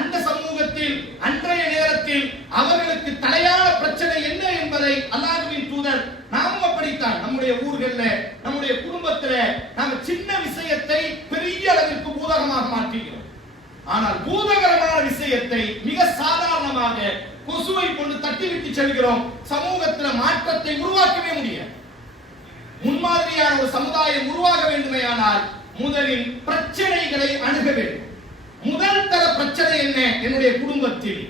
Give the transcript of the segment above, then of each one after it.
அந்த சமூகத்தில் அன்றைய நேரத்தில் அவர்களுக்கு தலையான பிரச்சனை என்ன என்பதை அல்லாஹ்வின் தூதர் நாமும் அப்படித்தான். நம்முடைய ஊர்கள்ல நம்முடைய குடும்பத்துல நாம சின்ன விஷயத்தை பெரிய அளவிற்கு பூதகமாக மாற்றுகிறோம். ஆனால் பூதகரமான விஷயத்தை மிக சாதாரணமாக கொசுவை கொண்டு தட்டிவிட்டு செல்கிறோம். சமூகத்துல மாற்றத்தை உருவாக்கவே முடியாது. முன்மாதிரியான ஒரு சமுதாயம் உருவாக வேண்டுமேயானால் முதலில் பிரச்சனைகளை அணுக வேண்டும். பிரச்சனை என்ன என்னுடைய குடும்பத்தில்?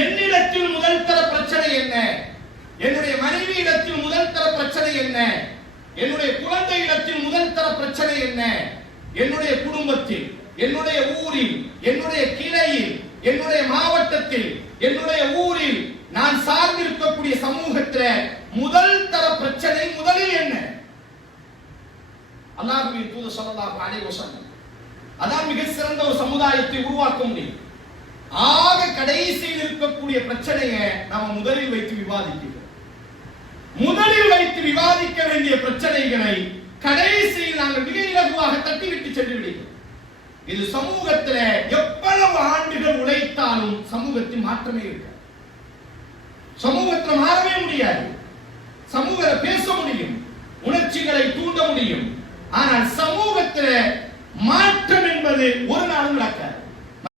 என்னிடத்தில் முதல் தர பிரச்சனை என்ன? என்னுடைய மனைவி இடத்தில் முதல் தர பிரச்சனை என்ன? என்னுடைய குழந்தை இடத்தில் முதல் தர பிரச்சனை என்ன? என்னுடைய குடும்பத்தில் என்னுடைய ஊரில் என்னுடைய கிளையில் என்னுடைய மாவட்டத்தில் என்னுடைய ஊரில் நான் சார்ந்திருக்கக்கூடிய சமூகத்தில் முதல் தர பிரச்சனை முதலில் என்ன? அல்லாஹ்வின் தூது சொல்லலாம் அலைஹி அதான் மிக சிறந்த ஒரு சமுதாயத்தை உருவாக்க முடியும். ஆக கடைசியில் இருக்கக்கூடிய பிரச்சனையை நாம முதலில் வைத்து விவாதிக்கிறோம் முதலில் வைத்து விவாதிக்க வேண்டிய பிரச்சனைகளை கடைசியில் நாங்கள் மிக இலகுவாக தட்டிவிட்டு சென்று விடுகிறோம். இது சமூகத்துல எவ்வளவு ஆண்டுகள் உழைத்தாலும் சமூகத்தில் மாற்றமே இருக்காது. சமூகத்தில் மாறவே முடியாது. சமூகத்தை பேச முடியும். உணர்ச்சிகளை தூண்ட முடியும். ஆனால் சமூகத்தில் ஒரு